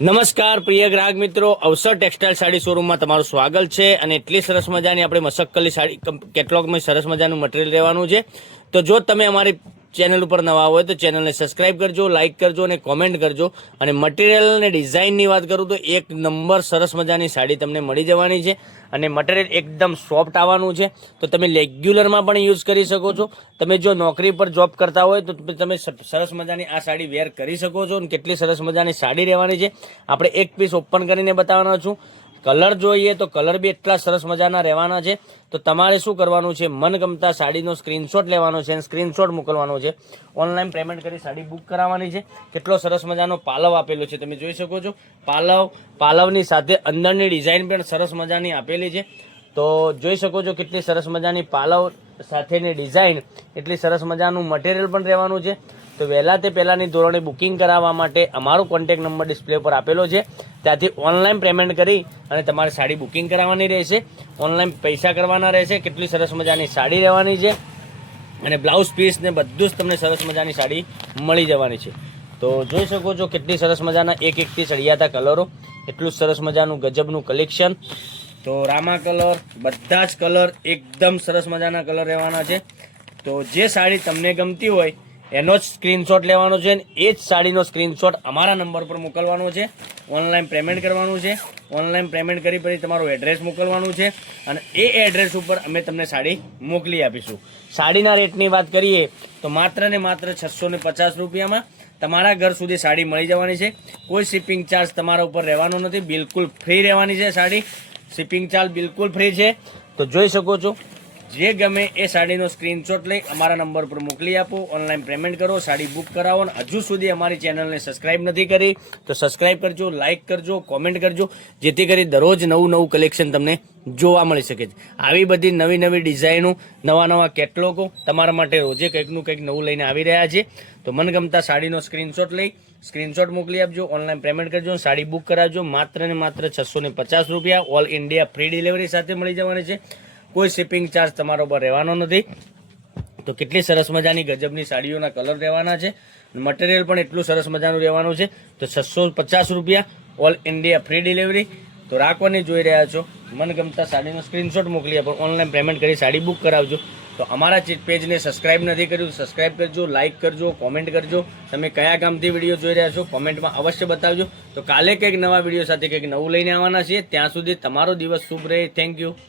નમસ્કાર પ્રિય ગ્રાહક મિત્રો, અવસર ટેક્સટાઇલ સાડી શોરૂમમાં તમારું સ્વાગત છે. અને એટલી સરસ મજાની આપણે મશક્કલી સાડી કેટલોગમાં સરસ મજાનું મટીરિયલ રહેવાનું છે. તો જો તમે અમારી ચેનલ ઉપર નવા હોય તો ચેનલને સબસ્ક્રાઇબ કરજો, લાઇક કરજો અને કોમેન્ટ કરજો. અને મટીરિયલ અને ડિઝાઇનની વાત કરું તો એક નંબર સરસ મજાની સાડી તમને મળી જવાની છે. અને મટીરિયલ એકદમ સોફ્ટ આવવાનું છે, તો તમે રેગ્યુલરમાં પણ યુઝ કરી શકો છો. તમે જો નોકરી પર જોબ કરતા હોય તો તમે સરસ મજાની આ સાડી વેર કરી શકો છો. અને કેટલી સરસ મજાની સાડી રહેવાની છે, આપણે એક પીસ ઓપન કરીને બતાવવાનો છું. કલર જોઈએ તો કલર બી એટલા સરસ મજાના રહેવાના છે. તો તમારે શું કરવાનું છે, મનગમતા સાડીનો સ્ક્રીનશોટ લેવાનો છે અને સ્ક્રીનશોટ મોકલવાનો છે. ઓનલાઈન પેમેન્ટ કરી સાડી બુક કરાવવાની છે. કેટલો સરસ મજાનો પાલવ આપેલો છે, તમે જોઈ શકો છો. પાલવની સાથે અંદરની ડિઝાઇન પણ સરસ મજાની આપેલી છે. તો જોઈ શકો છો કેટલી સરસ મજાની પાલવ સાથેની ડિઝાઇન, એટલી સરસ મજાનું મટીરિયલ પણ રહેવાનું છે. તો વહેલા તે પહેલાંની ધોરણે બુકિંગ કરાવવા માટે અમારો કોન્ટેક્ટ નંબર ડિસ્પ્લે પર આપેલો છે. ત્યાંથી ઓનલાઈન પેમેન્ટ કરી અને તમારે સાડી બુકિંગ કરાવવાની રહેશે. ઓનલાઈન પૈસા કરવાના રહેશે. કેટલી સરસ મજાની સાડી રહેવાની છે અને બ્લાઉઝ પીસ ને બધું જ તમને સરસ મજાની સાડી મળી જવાની છે. તો જોઈ શકો છો કેટલી સરસ મજાના એકથી ચડિયાતા કલરો, એટલું સરસ મજાનું ગજબનું કલેક્શન. તો રામા કલર, બધા જ કલર એકદમ સરસ મજાના કલર રહેવાના છે. તો જે સાડી તમને ગમતી હોય એનો જ સ્ક્રીનશોટ લેવાનો છે અને એ જ સાડીનો સ્ક્રીનશોટ અમારા નંબર પર મોકલવાનો છે. ઓનલાઈન પેમેન્ટ કરવાનું છે. ઓનલાઈન પેમેન્ટ કરી પછી તમારું એડ્રેસ મોકલવાનું છે અને એ એડ્રેસ ઉપર અમે તમને સાડી મોકલી આપીશું. સાડીના રેટની વાત કરીએ તો માત્ર ને માત્ર 650 રૂપિયામાં તમારા ઘર સુધી સાડી મળી જવાની છે. કોઈ શિપિંગ ચાર્જ તમારા ઉપર રહેવાનો નથી, બિલકુલ ફ્રી રહેવાની છે સાડી. શિપિંગ ચાર્જ બિલકુલ ફ્રી છે. તો જોઈ શકો છો, જે ગમે એ સાડીનો સ્ક્રીનશોટ લઈ અમારા નંબર પર મોકલી આપો. ઓનલાઈન પેમેન્ટ કરો, સાડી બુક કરાવો. અને હજુ સુધી અમારી ચેનલને સબસ્ક્રાઇબ નથી કરી તો સબસ્ક્રાઇબ કરજો, લાઇક કરજો, કોમેન્ટ કરજો, જેથી કરી દરરોજ નવું કલેક્શન તમને જોવા મળી શકે છે. આવી બધી નવી ડિઝાઇનો, નવા કેટલોગો તમારા માટે રોજે કંઈકનું કંઈક નવું લઈને આવી રહ્યા છે. તો મનગમતા સાડીનો સ્ક્રીનશોટ લઈ સ્ક્રીનશોટ મોકલી આપજો, ઓનલાઈન પેમેન્ટ કરજો, સાડી બુક કરાવજો. માત્ર ને માત્ર 650 રૂપિયા, ઓલ ઇન્ડિયા ફ્રી ડિલિવરી સાથે મળી જવાની છે. કોઈ શિપિંગ ચાર્જ તમારા ઉપર રહેવાનો નથી. તો કેટલી સરસ મજાની ગજબની સાડીઓના કલર રહેવાના છે. મટીરિયલ પણ એટલું સરસ મજાનું રહેવાનું છે. તો 650 રૂપિયા, ઓલ ઇન્ડિયા ફ્રી ડિલિવરી. તો રાખવાની જોઈ રહ્યા છો, મનગમતા સાડીનો સ્ક્રીનશોટ મોકલી આપો, ઓનલાઈન પેમેન્ટ કરી સાડી બુક કરાવજો. તો અમારા પેજને સબસ્ક્રાઇબ નથી કર્યું, સબસ્ક્રાઇબ કરજો, લાઇક કરજો, કોમેન્ટ કરજો. તમે કયા ગામથી વિડીયો જોઈ રહ્યા છો કોમેન્ટમાં અવશ્ય બતાવજો. તો કાલે કંઈક નવા વિડીયો સાથે કંઈક નવું લઈને આવવાના છીએ. ત્યાં સુધી તમારો દિવસ શુભ રહે. Thank you.